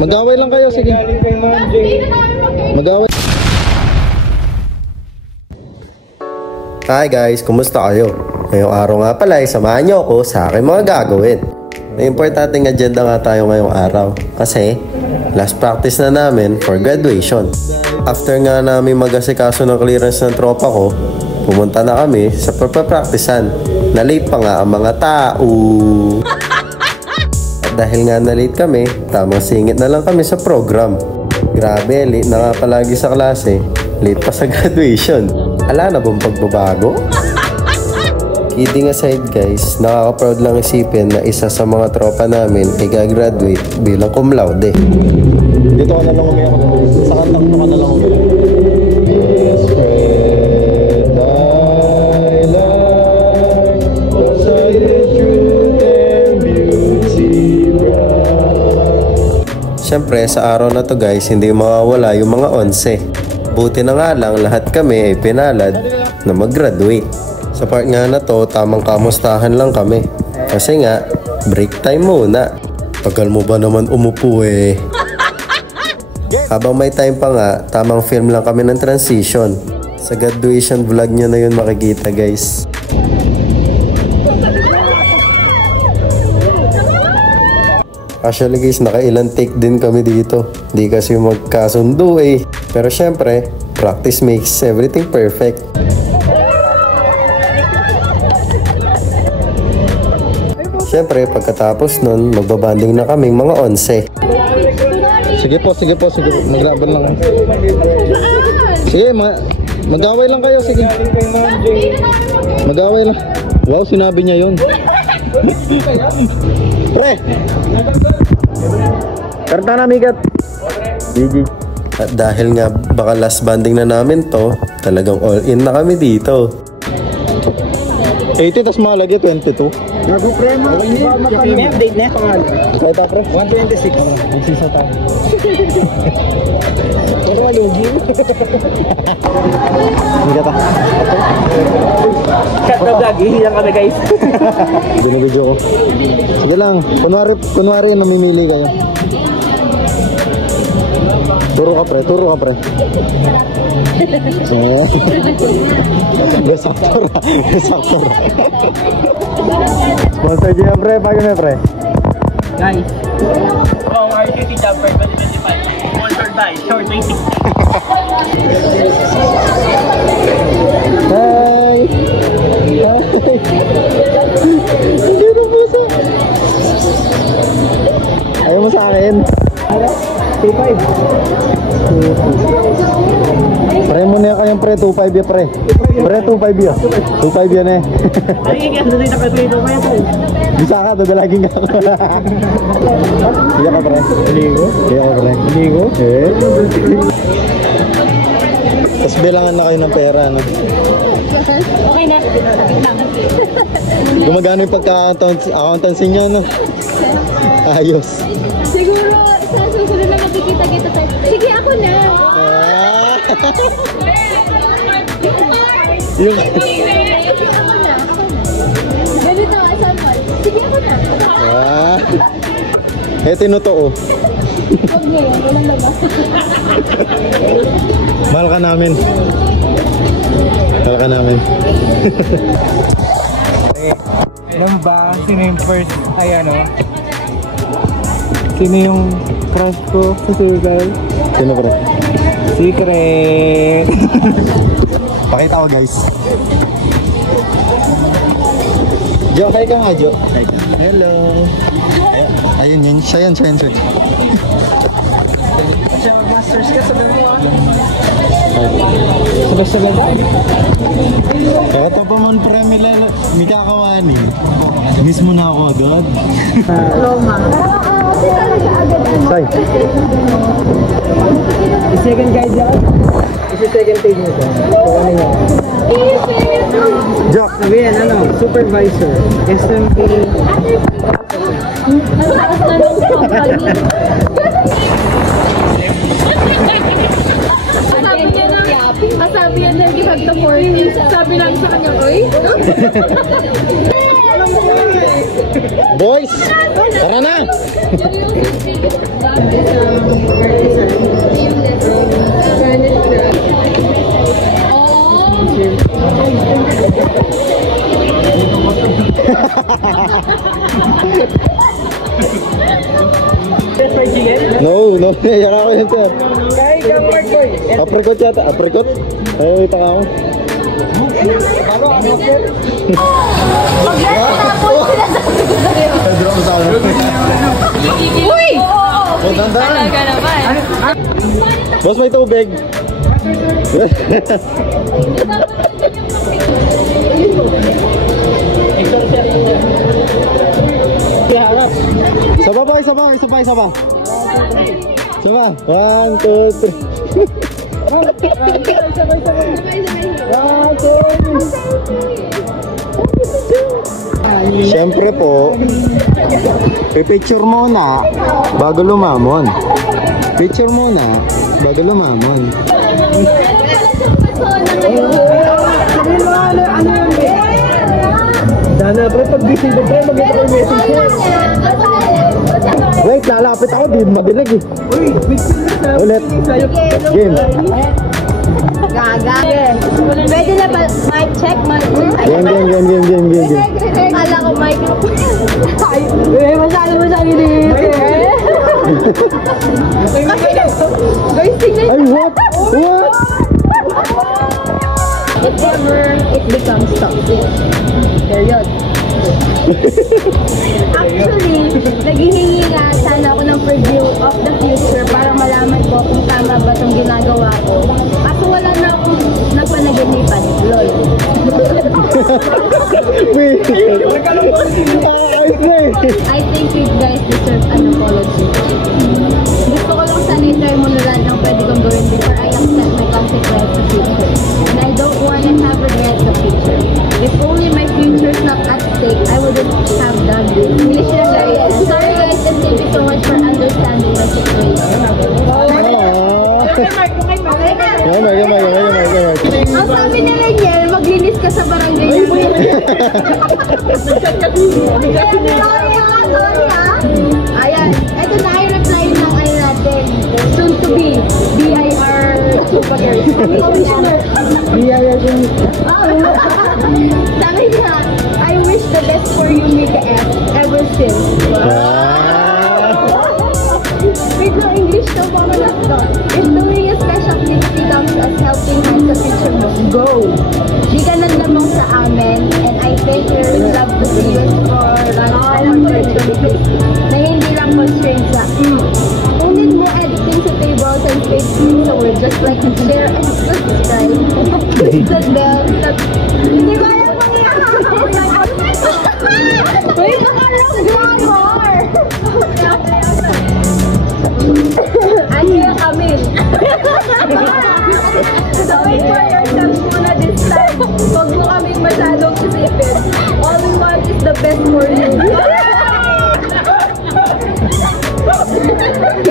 Mag-away lang kayo, sige. Mag-away. Hi guys, kumusta kayo? Ngayong araw nga pala ay samahan nyo ako sa aking mga gagawin. May importanteng agenda nga tayo ngayong araw kasi last practice na namin for graduation. After nga namin mag-asikaso ng clearance ng tropa ko, pumunta na kami sa pagpapracticean. Na-late pa nga ang mga tao. At dahil nga na-late kami, tamang singit na lang kami sa program. Grabe, late na nga palagi sa klase. Late pa sa graduation. Ala na bang pagbabago? Kidding aside guys, nakaka-proud lang isipin na isa sa mga tropa namin ay gagraduate bilang cum laude. Dito ka na lang umiyak. Sa kantang ka na lang umiyak. Siyempre sa araw na to guys, hindi mawawala yung mga 11. Buti na nga lang lahat kami ay pinalad na mag-graduate. Sa part nga na to, tamang kamustahan lang kami. Kasi nga, break time muna. Tagal mo ba naman umupo eh? Habang may time pa nga, tamang film lang kami ng transition. Sa graduation vlog nyo na yun makikita guys. Actually guys, nakailang take din kami dito. Di kasi magkasundo eh. Pero syempre, practice makes everything perfect. Syempre, pagkatapos nun, magbabanding na kaming mga 11. Sige po. Maglaban lang. Sige, mag-away lang kayo, sige. Mag-away lang. Wow, sinabi niya yun. Pre! Karta na, migat. GG. At dahil nga baka last banding na namin to, talagang all in na kami dito. 80 tas malagay 22. Gago pre mo. May update na pangalan. Ito pre. 126. Magsisa tayo. Pero lugi. Hindi ka. Cut na vlog, hihilang kami guys. Binibidyo ko. Sige lang, kunwari namimili kayo. Turo ka pre. Gesaktor. Sponsor dyan pre, pagi na pre. Guys, ang RCT Jumper 2025, sponsored by Short 96. Hi! Hindi na puso. Ayaw mo sa akin? 2.5. Pre mo na kayong pre, 2.5 yan pre. Pre, 2.5 yan. 2.5 yan eh. Ay, kaya doon nakatwito ko yan po. Bisa ka, dadalagin ka. Iya ka pre. Iya ka pre. Eh. Tapos bilangan na kayo ng pera, no? Okay na. Gumagano yung pagka-accountancy nyo, no? Ayos. Siguro sa susunod na magkikita-kita tayo. Sige, ako na. Yung... Ako na. Ganito, example. Sige, ako na. Eh, tinotoo. Okay, walang lagas. Mahal ka namin. Alam ba, sino yung first, sino yung crush ko sa circle? Sino pre? Secret! Pakita ko guys. Jo, hi ka nga Jo. Hello. Ayun yun. Siya yan. Masters ka sa gano'n. Sabay. Ito pa man pre, may kakawani. Miss mo na ako, dog. Roma. Say. Second guide yan. Second page mo siya. Ano niya? Joke. Sabihin, supervisor. SMP. Sabi niya na give the 40. Sabi lang sa kanya, oy. Alam mo Boys, tara na! No, naiyak ako yun, sir. Kahit ang part ko eh. Apricot yata, apricot? Ay, wait ako. Uy! Talaga naman. Boss, may tubig. Isa pa. Isa pa. Isa pa. 1, 2, 3. Siyempre po, pipicture muna bago lumamon. Picture muna bago lumamon. Sana pre, pag busy na pre, mag-ito yung message. Wait, lalapit ako, di madilag eh. Uy, Ulit. Game. Gaga. Pwede na ba? Mic check, mic check. Game. Kala ko mic. Masyado dito. Guys, tingnan. Ay, what? If ever it becomes toxic. Period. Actually, naghihingi nga sana ako ng preview of the future para malaman ko kung tama ba itong ginagawa ko. Kaso wala na akong napanaginipan. LOL. I think you guys deserve an apology. Gusto ko lang sana i-try mo na lahat ng pwede kong gawin before I accept my consequence sa future. And I don't want to have regrets sa future. If only my future's not at stake, I wouldn't have done this. English na guys. Sorry guys, and thank you so much for understanding my situation. Ang sabi nila niya, maglinis ka sa barangay namin. Sorry ha. Ayan, ito na ay reply ng ay natin. Soon to be, BIR Commissioner. Sabi niya, I wish the best for you, Mika F. Ever since. Wait, no English to para laptop. If doing a special things becomes as helping hands sa future mo, go! Di ka nandamang sa amin, and I think we would love to see us for opportunities na hindi lang constrained sa kung need mo editing sa tables and space sa word, just like share and subscribe. Hit the bell. Hindi ko alam kung wait, makalang grammar! Ano yung Camille? So wait for yourselves muna this time. Huwag mo kaming masyadong isipin. All we want is the best for you.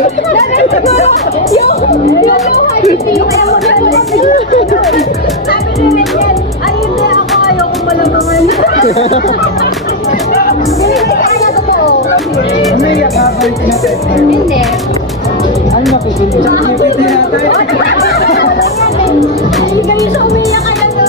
Dahil siguro, yung luha, yung kaya sabi ni Wenyan, ay hindi ako ayoko malamangan. Hindi ka totoo. Umiyak ka, balik natin. Hindi. Ano makukulit? Hindi kayo sa umiyak ka na to.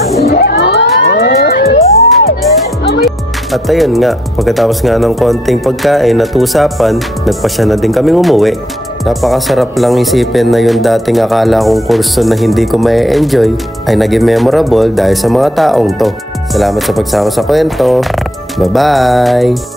At ayun nga, pagkatapos nga ng konting pagkain at usapan, nagpasya na din kaming umuwi. Napakasarap lang isipin na yung dating akala kong kurso na hindi ko may enjoy ay naging memorable dahil sa mga taong to. Salamat sa pagsama sa kwento. Bye-bye!